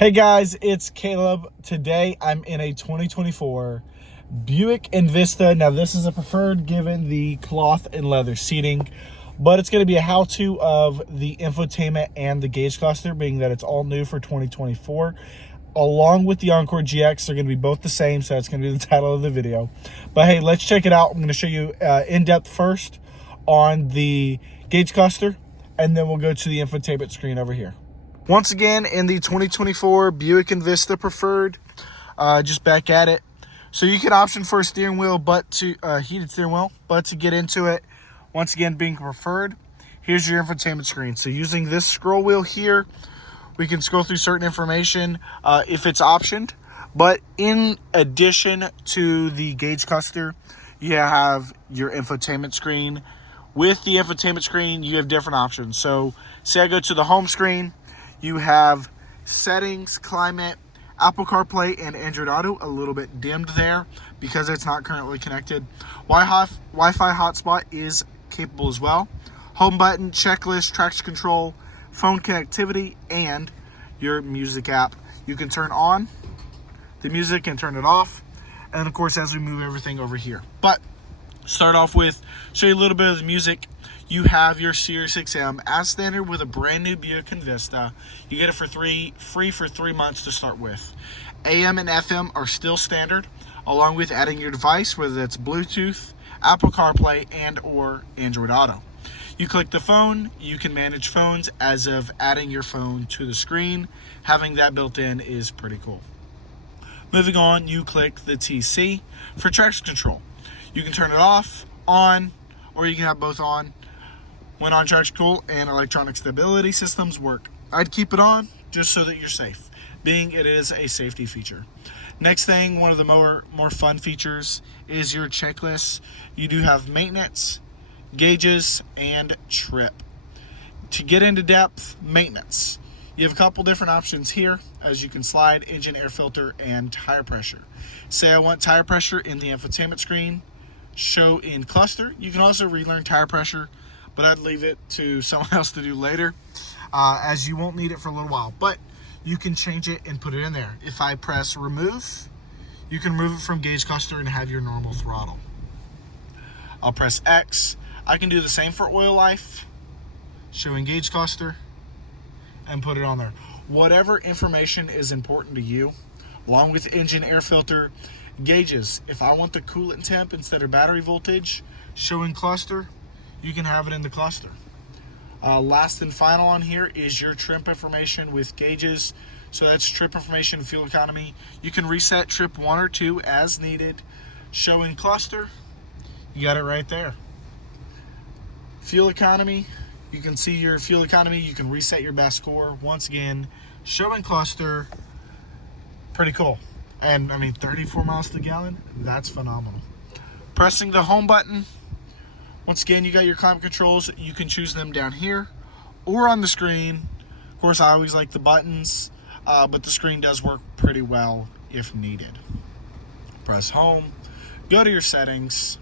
Hey guys, it's Caleb. Today I'm in a 2024 Buick Envista. Now this is a preferred given the cloth and leather seating, but it's going to be a how-to of the infotainment and the gauge cluster, being that it's all new for 2024. Along with the Encore GX, they're going to be both the same, so that's going to be the title of the video. But hey, let's check it out. I'm going to show you in-depth first on the gauge cluster, and then we'll go to the infotainment screen over here. Once again, in the 2024 Buick Envista Preferred, just back at it. So you can option for a steering wheel, but to heated steering wheel, but to get into it, once again, being preferred, here's your infotainment screen. So using this scroll wheel here, we can scroll through certain information if it's optioned. But in addition to the gauge cluster, you have your infotainment screen. With the infotainment screen, you have different options. So say I go to the home screen, you have settings, climate, Apple CarPlay, and Android Auto, a little bit dimmed there because it's not currently connected. Wi-Fi hotspot is capable as well. Home button, checklist, traction control, phone connectivity, and your music app. You can turn on the music and turn it off. And of course, as we move everything over here. But start off with, show you a little bit of the music. You have your Sirius XM as standard with a brand new Buick Envista. You get it for free for 3 months to start with. AM and FM are still standard, along with adding your device, whether that's Bluetooth, Apple CarPlay, and or Android Auto. You click the phone, you can manage phones as of adding your phone to the screen. Having that built in is pretty cool. Moving on, you click the TC for traction control. You can turn it off, on, or you can have both on. When on, traction control and electronic stability systems work. I'd keep it on just so that you're safe, being it is a safety feature. Next thing, one of the more fun features is your checklist. You do have maintenance, gauges, and trip. To get into depth, maintenance. You have a couple different options here, as you can slide engine air filter and tire pressure. Say I want tire pressure in the infotainment screen, show in cluster. You can also relearn tire pressure, but I'd leave it to someone else to do later, as you won't need it for a little while. But you can change it and put it in there. If I press remove, you can remove it from gauge cluster and have your normal throttle. I'll press X. I can do the same for oil life, showing gauge cluster, and put it on there. Whatever information is important to you, along with engine air filter, gauges. If I want the coolant temp instead of battery voltage, showing cluster, you can have it in the cluster. Last and final on here is your trip information with gauges. So that's trip information, fuel economy. You can reset trip 1 or 2 as needed. Showing cluster, you got it right there. Fuel economy, you can see your fuel economy. You can reset your best score. Once again, showing cluster, pretty cool. And I mean, 34 miles to the gallon, that's phenomenal. Pressing the home button, once again, you got your climate controls. You can choose them down here or on the screen. Of course, I always like the buttons, but the screen does work pretty well if needed. Press home, go to your settings.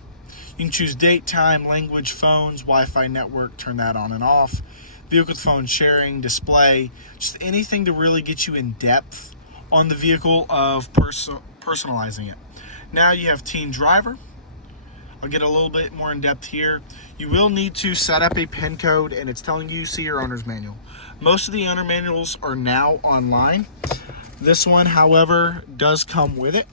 You can choose date, time, language, phones, Wi-Fi network, turn that on and off. Vehicle phone sharing, display, just anything to really get you in depth on the vehicle of personalizing it. Now you have teen driver. I'll get a little bit more in depth here. You will need to set up a PIN code, and it's telling you see your owner's manual. Most of the owner manuals are now online. This one, however, does come with it,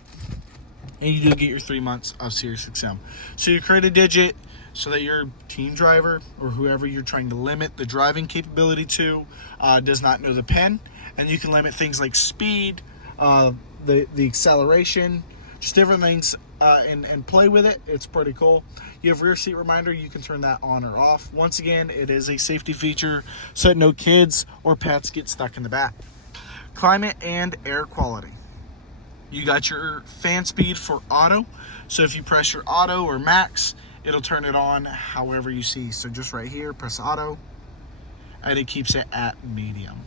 and you do get your 3 months of Sirius XM. So you create a digit so that your teen driver or whoever you're trying to limit the driving capability to does not know the PIN, and you can limit things like speed, the acceleration, just different things, and play with it. It's pretty cool. You have rear seat reminder. You can turn that on or off. Once again, it is a safety feature so that no kids or pets get stuck in the back. Climate and air quality. You got your fan speed for auto. So if you press your auto or max, it'll turn it on however you see. So just right here, press auto, and it keeps it at medium.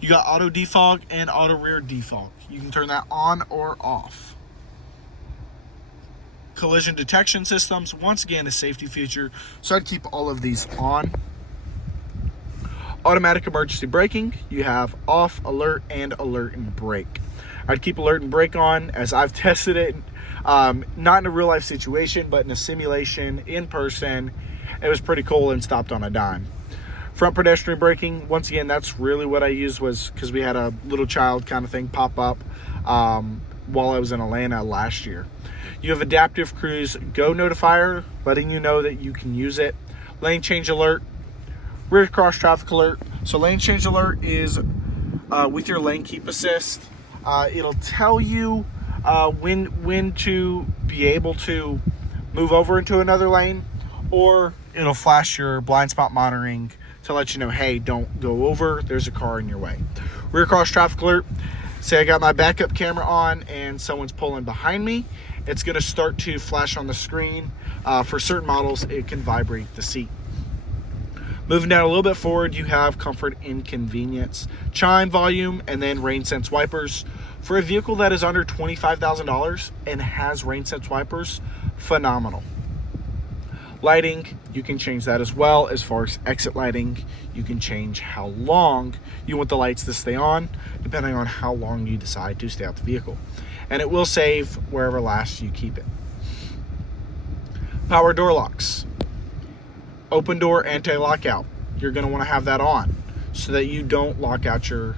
You got auto defog and auto rear defog. You can turn that on or off. Collision detection systems, once again, a safety feature, so I'd keep all of these on. Automatic emergency braking, you have off, alert, and alert and brake. I'd keep alert and brake on as I've tested it, not in a real life situation, but in a simulation in person. It was pretty cool and stopped on a dime. Front pedestrian braking, once again, that's really what I used, was because we had a little child kind of thing pop up while I was in Atlanta last year. You have adaptive cruise go notifier, letting you know that you can use it. Lane change alert, rear cross traffic alert. So lane change alert is with your lane keep assist. It'll tell you when to be able to move over into another lane, or it'll flash your blind spot monitoring to let you know, hey, don't go over, there's a car in your way. Rear cross traffic alert, say I got my backup camera on and someone's pulling behind me, it's going to start to flash on the screen. For certain models, it can vibrate the seat. Moving down a little bit forward, you have comfort and convenience, chime volume, and then rain sense wipers. For a vehicle that is under $25,000 and has rain sense wipers, phenomenal. Lighting, you can change that as well. As far as exit lighting, you can change how long you want the lights to stay on, depending on how long you decide to stay out the vehicle. And it will save wherever last you keep it. Power door locks. Open door anti-lockout. You're going to want to have that on so that you don't lock out your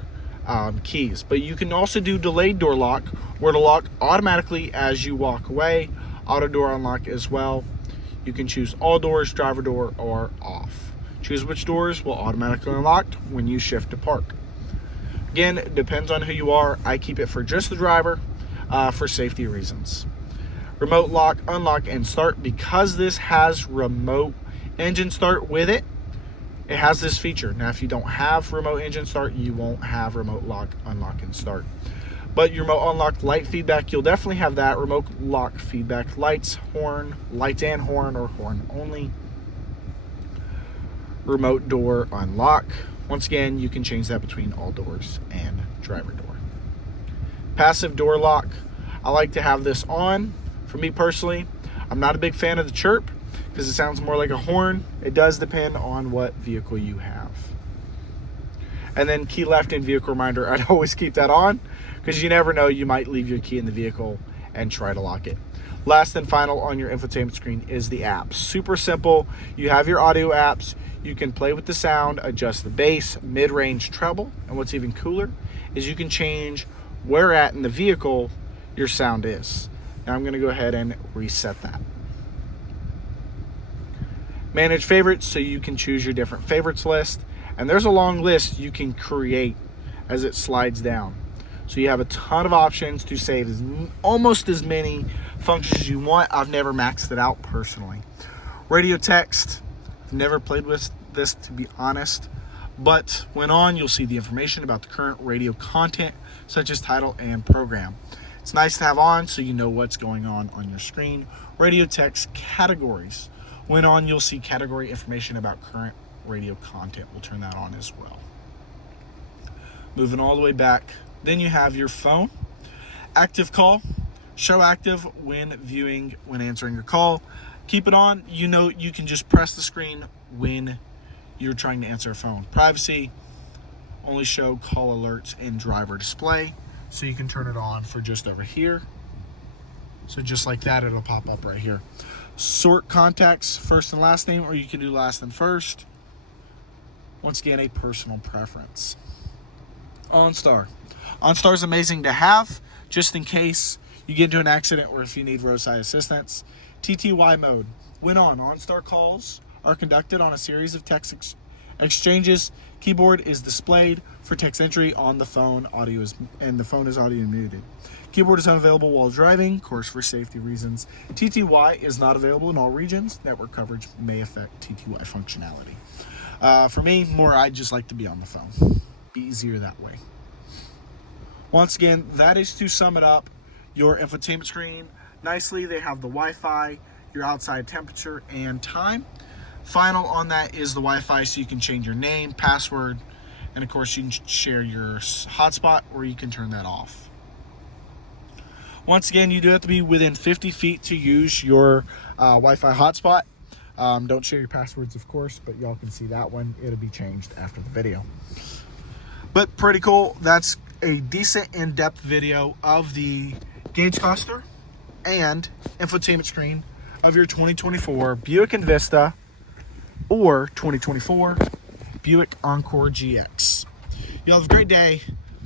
keys. But you can also do delayed door lock, where to lock automatically as you walk away. Auto door unlock as well. You can choose all doors, driver door, or off. Choose which doors will automatically unlock when you shift to park. Again, it depends on who you are. I keep it for just the driver for safety reasons. Remote lock, unlock, and start. Because this has remote engine start with it, it has this feature. Now, if you don't have remote engine start, you won't have remote lock, unlock, and start. But your remote unlock light feedback, you'll definitely have that. Remote lock feedback, lights and horn, or horn only. Remote door unlock. Once again, you can change that between all doors and driver door. Passive door lock, I like to have this on. For me personally, I'm not a big fan of the chirp because it sounds more like a horn. It does depend on what vehicle you have. And then key left and vehicle reminder, I'd always keep that on because you never know, you might leave your key in the vehicle and try to lock it. Last and final on your infotainment screen is the apps. Super simple. You have your audio apps. You can play with the sound, adjust the bass, mid-range, treble, and what's even cooler is you can change where at in the vehicle your sound is. Now I'm going to go ahead and reset that. Manage favorites, so you can choose your different favorites list. And there's a long list you can create as it slides down. So you have a ton of options to save almost as many functions as you want. I've never maxed it out personally. Radio text, I've never played with this to be honest. But when on, you'll see the information about the current radio content, such as title and program. It's nice to have on so you know what's going on your screen. Radio text categories. When on, you'll see category information about current radio content. We'll turn that on as well. Moving all the way back, then you have your phone. Active call. Show active when answering your call. Keep it on. You know, you can just press the screen when you're trying to answer a phone. Privacy. Only show call alerts in driver display. So you can turn it on for just over here. So just like that, it'll pop up right here. Sort contacts, first and last name, or you can do last and first. Once again, a personal preference. OnStar. OnStar is amazing to have, just in case you get into an accident or if you need roadside assistance. TTY mode. When on, OnStar calls are conducted on a series of text exchanges. Keyboard is displayed for text entry on the phone. The phone is audio muted. Keyboard is unavailable while driving, of course, for safety reasons. TTY is not available in all regions. Network coverage may affect TTY functionality. For me, I'd just like to be on the phone. Be easier that way. Once again, that is to sum it up. Your infotainment screen. Nicely, they have the Wi-Fi, your outside temperature, and time. Final on that is the Wi-Fi, so you can change your name, password, and of course you can share your hotspot, or you can turn that off. Once again, you do have to be within 50 feet to use your Wi-Fi hotspot. Don't share your passwords, of course, but y'all can see that one. It'll be changed after the video. But pretty cool. That's a decent in-depth video of the gauge cluster and infotainment screen of your 2024 Buick Envista or 2024 Buick Encore GX. Y'all have a great day.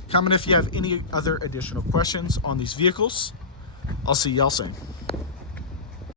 Comment if you have any other additional questions on these vehicles. I'll see y'all soon.